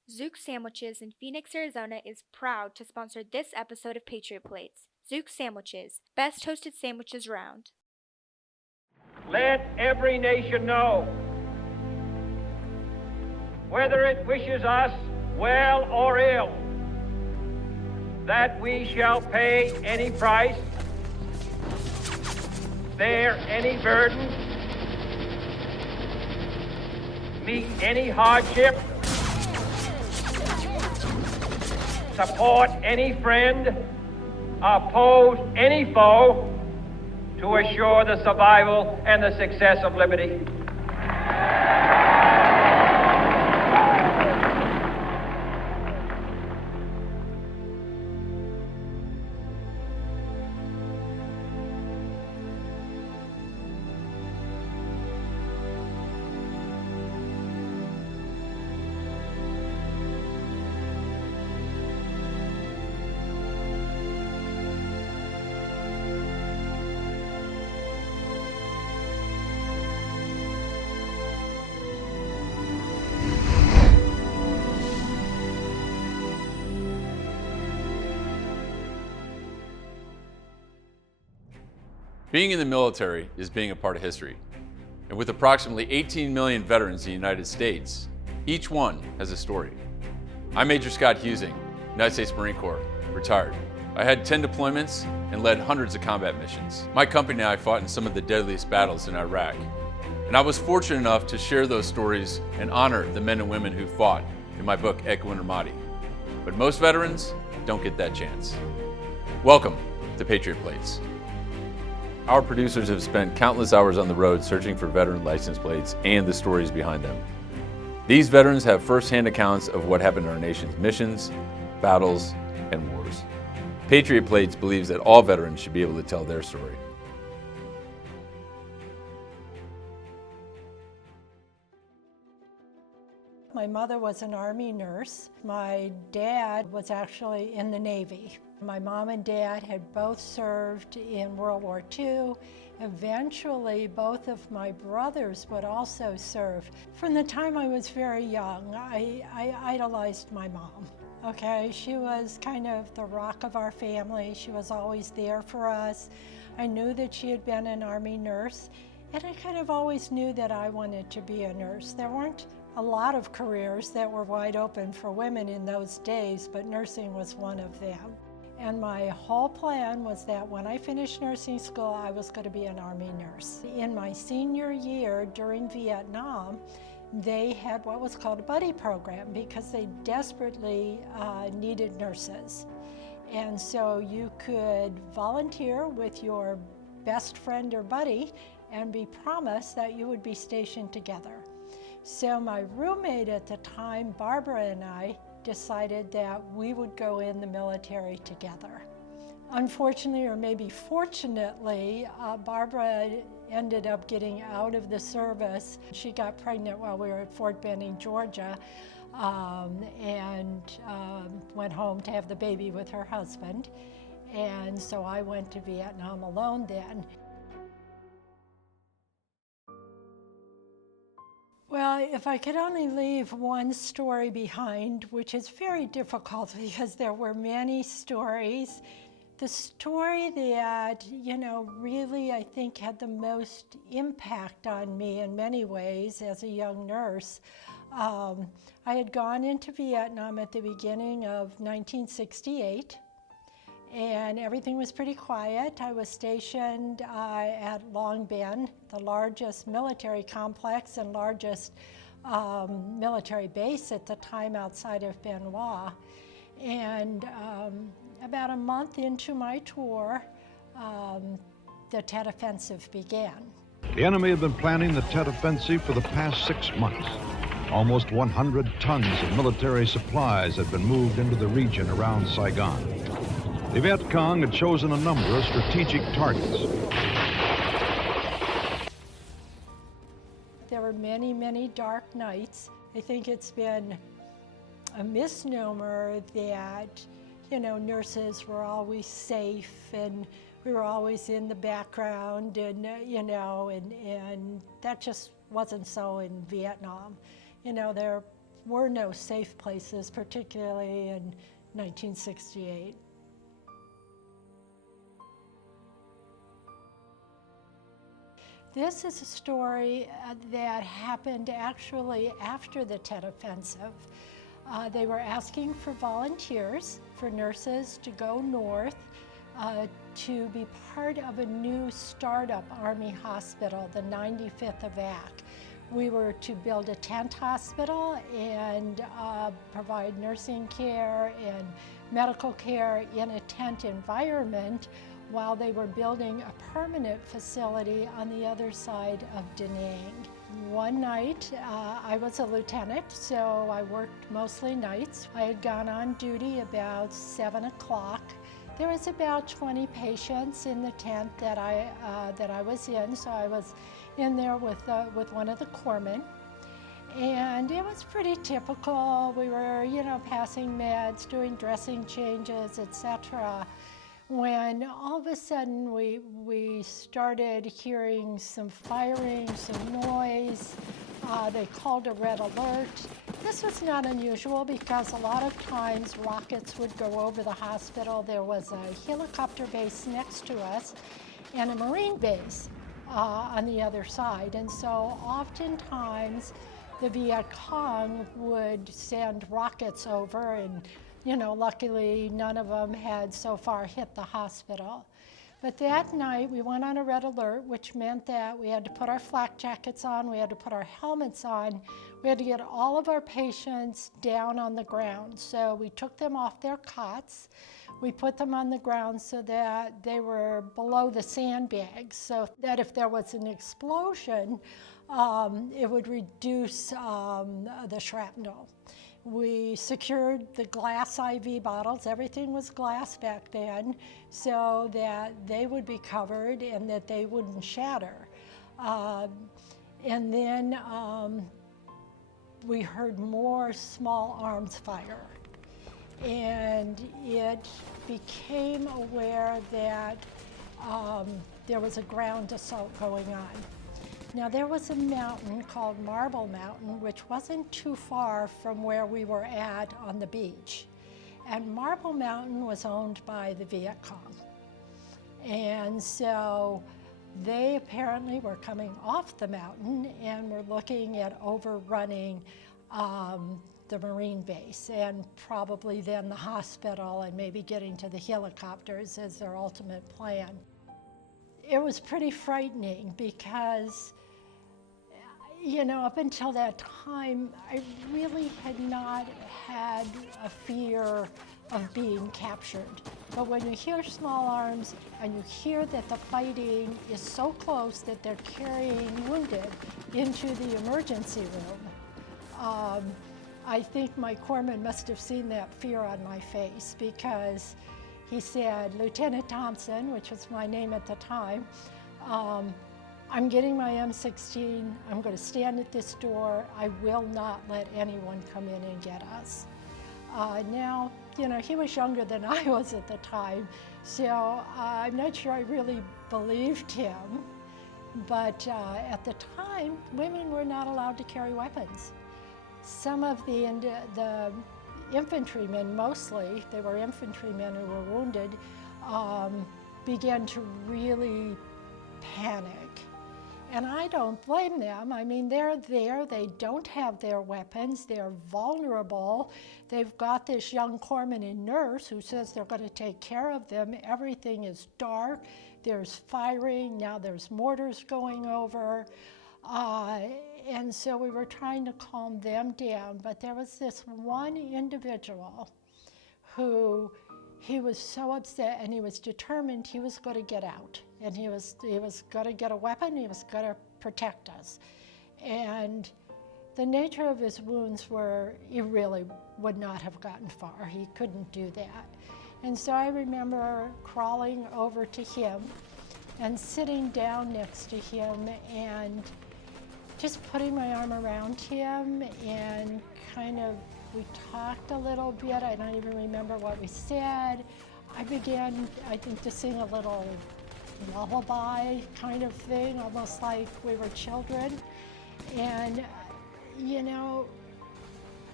Zook Sandwiches in Phoenix, Arizona is proud to sponsor this episode of Patriot Plates. Zook Sandwiches, best toasted sandwiches around. Let every nation know, whether it wishes us well or ill, that we shall pay any price, bear any burden, meet any hardship, support any friend, oppose any foe, to assure the survival and the success of liberty. Being in the military is being a part of history. And with approximately 18 million veterans in the United States, each one has a story. I'm Major Scott Husing, United States Marine Corps, retired. I had 10 deployments and led hundreds of combat missions. My company and I fought in some of the deadliest battles in Iraq. And I was fortunate enough to share those stories and honor the men and women who fought in my book, Ek Wintermati. But most veterans don't get that chance. Welcome to Patriot Plates. Our producers have spent countless hours on the road searching for veteran license plates and the stories behind them. These veterans have firsthand accounts of what happened in our nation's missions, battles, and wars. Patriot Plates believes that all veterans should be able to tell their story. My mother was an Army nurse. My dad was actually in the Navy. My mom and dad had both served in World War II. Eventually, both of my brothers would also serve. From the time I was very young, I idolized my mom. Okay, she was kind of the rock of our family. She was always there for us. I knew that she had been an Army nurse, and I kind of always knew that I wanted to be a nurse. There weren't a lot of careers that were wide open for women in those days, but nursing was one of them. And my whole plan was that when I finished nursing school, I was going to be an Army nurse. In my senior year during Vietnam, they had what was called a buddy program because they desperately needed nurses. And so you could volunteer with your best friend or buddy and be promised that you would be stationed together. So my roommate at the time, Barbara, and I decided that we would go in the military together. Unfortunately, or maybe fortunately, Barbara ended up getting out of the service. She got pregnant while we were at Fort Benning, Georgia, and went home to have the baby with her husband. And so I went to Vietnam alone then. Well, if I could only leave one story behind, which is very difficult because there were many stories, the story that, really I think had the most impact on me in many ways as a young nurse. I had gone into Vietnam at the beginning of 1968. And everything was pretty quiet. I was stationed at Long Binh, the largest military complex and largest military base at the time outside of Bien Hoa. And about a month into my tour, the Tet Offensive began. The enemy had been planning the Tet Offensive for the past 6 months. Almost 100 tons of military supplies had been moved into the region around Saigon. The VietCong had chosen a number of strategic targets. There were many, many dark nights. I think it's been a misnomer that, nurses were always safe and we were always in the background and, and that just wasn't so in Vietnam. There were no safe places, particularly in 1968. This is a story that happened actually after the Tet Offensive. They were asking for volunteers, for nurses to go north to be part of a new startup Army hospital, the 95th EVAC. We were to build a tent hospital and provide nursing care and medical care in a tent environment while they were building a permanent facility on the other side of Da Nang. One night, I was a lieutenant, so I worked mostly nights. I had gone on duty about 7 o'clock. There was about 20 patients in the tent that I was in, so I was in there with one of the corpsmen. And it was pretty typical. We were, passing meds, doing dressing changes, etc. When all of a sudden we started hearing some firing, some noise. They called a red alert. This was not unusual because a lot of times rockets would go over the hospital. There was a helicopter base next to us and a Marine base on the other side. And so oftentimes the VietCong would send rockets over, and luckily none of them had so far hit the hospital. But that night we went on a red alert, which meant that we had to put our flak jackets on, we had to put our helmets on, we had to get all of our patients down on the ground. So we took them off their cots, we put them on the ground so that they were below the sandbags, so that if there was an explosion, it would reduce the shrapnel. We secured the glass IV bottles. Everything was glass back then, so that they would be covered and that they wouldn't shatter. And then we heard more small arms fire. And it became aware that there was a ground assault going on. Now, there was a mountain called Marble Mountain, which wasn't too far from where we were at on the beach. And Marble Mountain was owned by the VietCong. And so they apparently were coming off the mountain and were looking at overrunning the Marine base and probably then the hospital and maybe getting to the helicopters as their ultimate plan. It was pretty frightening because, up until that time, I really had not had a fear of being captured. But when you hear small arms and you hear that the fighting is so close that they're carrying wounded into the emergency room, I think my corpsman must have seen that fear on my face, because he said, "Lieutenant Thompson," which was my name at the time, "I'm getting my M16, I'm going to stand at this door, I will not let anyone come in and get us." Now, he was younger than I was at the time, so I'm not sure I really believed him, but at the time, women were not allowed to carry weapons. Some of the infantrymen, mostly, they were infantrymen who were wounded, began to really panic. And I don't blame them. I mean, they're there, they don't have their weapons, they're vulnerable. They've got this young corpsman and nurse who says they're going to take care of them. Everything is dark, there's firing, now there's mortars going over. And so we were trying to calm them down, but there was this one individual who, he was so upset and he was determined he was going to get out, and he was going to get a weapon, he was going to protect us. And the nature of his wounds were, he really would not have gotten far, he couldn't do that. And so I remember crawling over to him and sitting down next to him and just putting my arm around him, and we talked a little bit. I don't even remember what we said. I began, I think, to sing a little lullaby kind of thing, almost like we were children. And,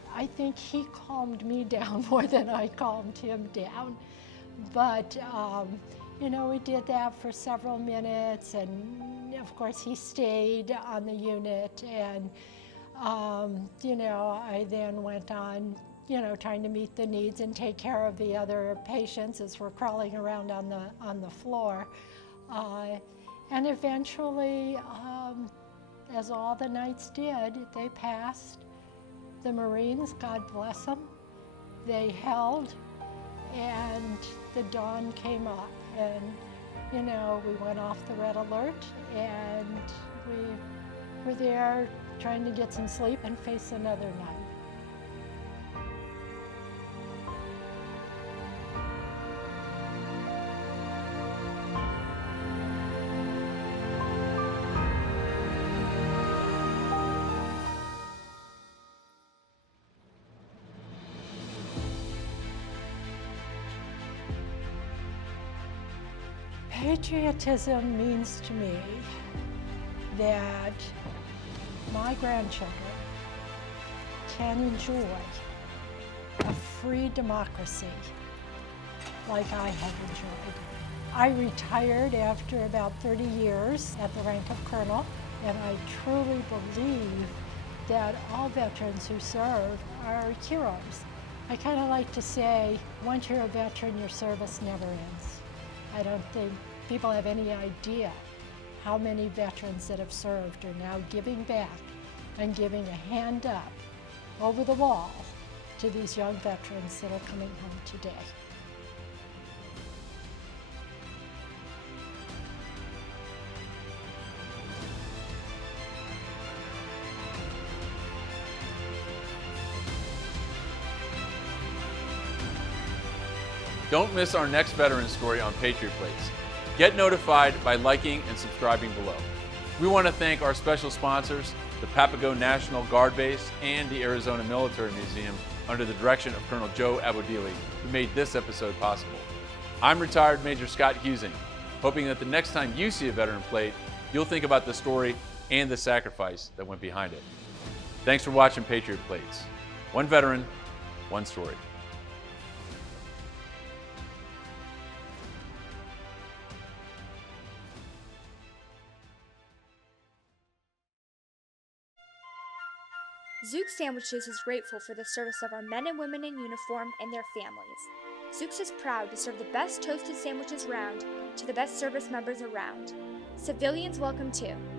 I think he calmed me down more than I calmed him down. But, we did that for several minutes, and of course he stayed on the unit, and, I then went on, trying to meet the needs and take care of the other patients as we're crawling around on the floor. And eventually, as all the nights did, they passed. The Marines, God bless them, they held, and the dawn came up, and we went off the red alert, and we were there trying to get some sleep and face another night. Patriotism means to me that my grandchildren can enjoy a free democracy like I have enjoyed. I retired after about 30 years at the rank of colonel, and I truly believe that all veterans who serve are heroes. I kind of like to say, once you're a veteran, your service never ends. I don't think people have any idea how many veterans that have served are now giving back and giving a hand up over the wall to these young veterans that are coming home today. Don't miss our next veteran story on Patriot Plates. Get notified by liking and subscribing below. We want to thank our special sponsors, the Papago National Guard Base and the Arizona Military Museum, under the direction of Colonel Joe Abodili, who made this episode possible. I'm retired Major Scott Husing, hoping that the next time you see a veteran plate, you'll think about the story and the sacrifice that went behind it. Thanks for watching Patriot Plates. One veteran, one story. Zook's Sandwiches is grateful for the service of our men and women in uniform and their families. Zook's is proud to serve the best toasted sandwiches round to the best service members around. Civilians welcome too.